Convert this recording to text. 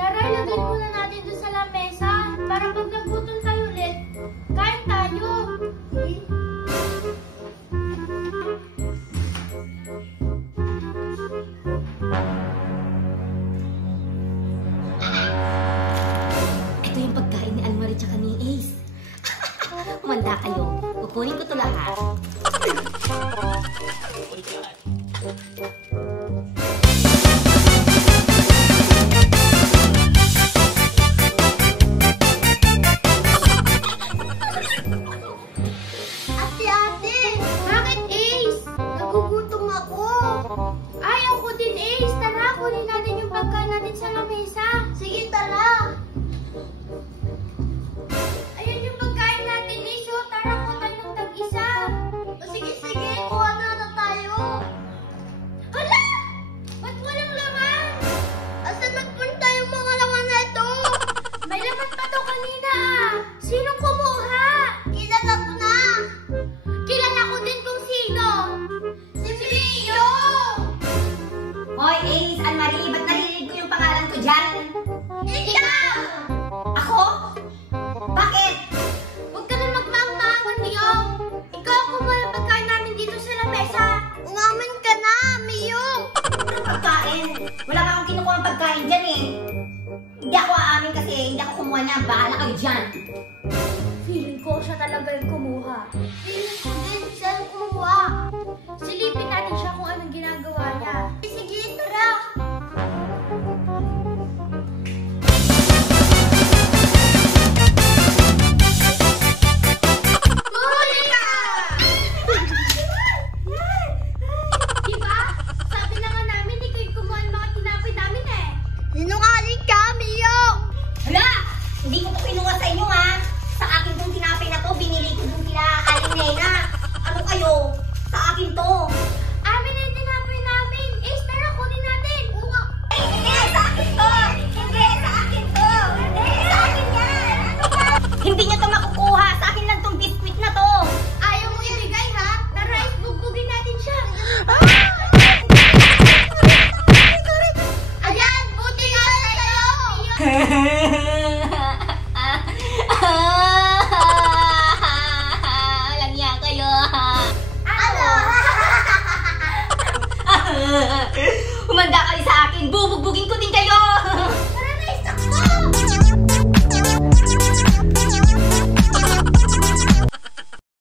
Tara, ilagay muna natin doon sa lamesa para pag nagutom tayo ulit, kain tayo. Ito yung pagkain ni Almarie tsaka ni Ace. Kumanda kayo. Kukunin ko ito lahat. Sa lamesa. Sige, tara. Ayan yung pagkain natin, Iso. Tara ko tayo ng tag-isa. O sige, kuha na tayo. Hala! Ba't walang laman? Asan nagpunta yung mga laman na ito? May laman pa to kanina. Sinong kumuha? Kilala ko na. Kilala ko din kung sino. Si Mio! Hoy, Ace, Almarie, ba't narinig ko yung pangalan ko dyan? Ikaw! Ako? Bakit? Huwag ka na magmangmangon, Miyong. Ikaw ang kumuha ng pagkain namin dito sa lamesa. Umamin ka na, Miyong. Anong pagkain? Wala ka akong kinukuha ng pagkain dyan eh. Hindi ako aamin kasi hindi ako kumuha niya. Bahala kayo dyan. Feeling ko siya talaga yung kumuha. Feeling ko din siya yung kumuha. Silipin natin siya kung anong ginagawa niya. Sige, tara. Huli ka! Diba? Sabi na nga namin, ikaw yung kumuha ng mga tinapay namin eh. Sinungaling ka, Miyong! Hala! Hindi ko ito kinuha sa inyo ha. Sa akin tong tinapay na to, binili ko dun kila Aling Nena. Ano kayo? Sa akin to. Amin na yung tinapay namin. Ace, tara, kunin natin. Hindi! Sa akin to! Hindi! Sa akin to! Hindi! Sa akin yan! Ano ba? Hindi niyo to makukuha. Sa akin lang tong biskuit na to. Ayaw mo ibigay, ha? Tara, Ace, bugbugin natin siya. Ayan, buti nga sa'yo.